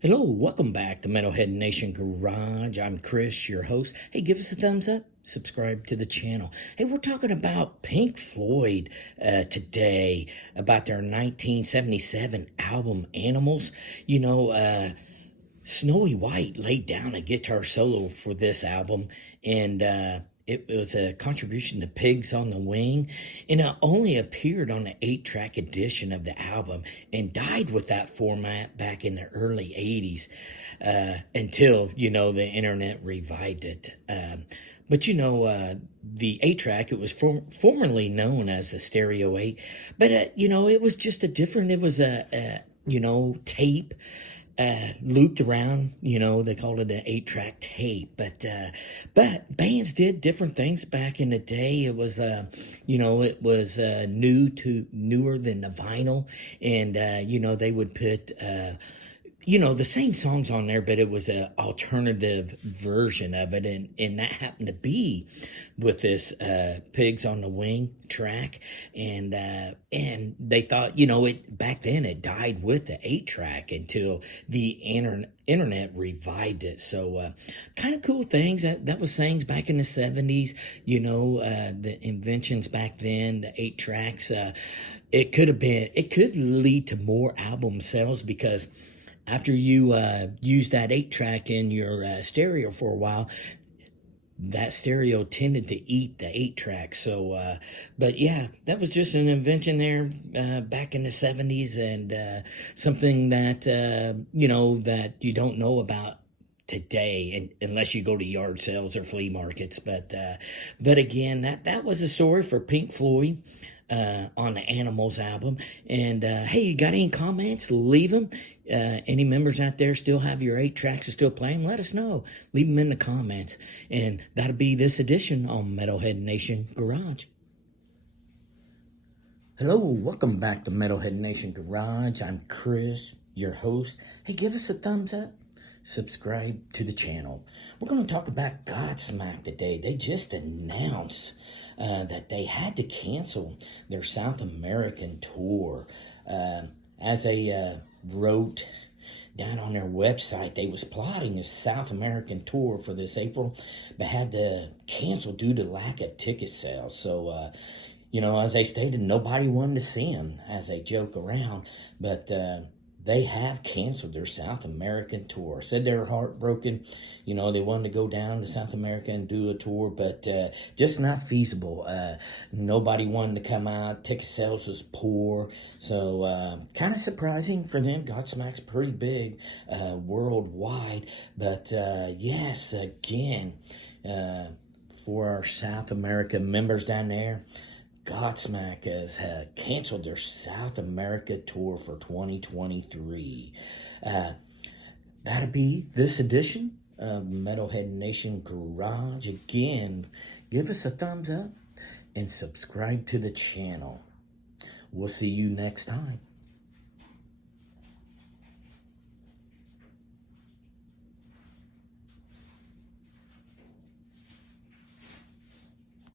Hello, welcome back to Metalhead Nation Garage. I'm Chris, your host. Hey, give us a thumbs up, subscribe to the channel. Hey, we're talking about Pink Floyd today, about their 1977 album Animals. Snowy White laid down a guitar solo for this album, and it was a contribution to Pigs on the Wing, and it only appeared on the 8-track edition of the album and died with that format back in the early 80s until, the internet revived it. The 8-track, it was formerly known as the Stereo 8, but, it was just it was tape looped around. They called it an 8-track tape, but bands did different things back in the day. It was newer than the vinyl, and they would put the same songs on there, but it was an alternative version of it, and that happened to be with this Pigs on the Wing track, and they thought, it back then it died with the 8-track until the internet revived it. So kind of cool things that was things back in the 70s. The inventions back then, the 8-tracks. It could lead to more album sales, because after you use that 8-track in your stereo for a while, that stereo tended to eat the 8-track. So, but yeah, that was just an invention there back in the 70s, and something that, that you don't know about today, and unless you go to yard sales or flea markets. But again, that was a story for Pink Floyd on the Animals album. And hey, you got any comments? Leave them. Any members out there still have your 8-tracks and still playing? Let us know. Leave them in the comments. And that'll be this edition on Metalhead Nation Garage. Hello, welcome back to Metalhead Nation Garage. I'm Chris, your host. Hey, give us a thumbs up, subscribe to the channel. We're going to talk about Godsmack today. They just announced that they had to cancel their South American tour. As they wrote down on their website, they was plotting a South American tour for this April, but had to cancel due to lack of ticket sales. So, as they stated, nobody wanted to see them, as they joke around, but they have canceled their South American tour. Said they were heartbroken. They wanted to go down to South America and do a tour, but just not feasible. Nobody wanted to come out. Ticket sales was poor. So kind of surprising for them. Godsmack's pretty big worldwide. But yes, again, for our South America members down there, Godsmack has canceled their South America tour for 2023. That'll be this edition of Metalhead Nation Garage. Again, give us a thumbs up and subscribe to the channel. We'll see you next time.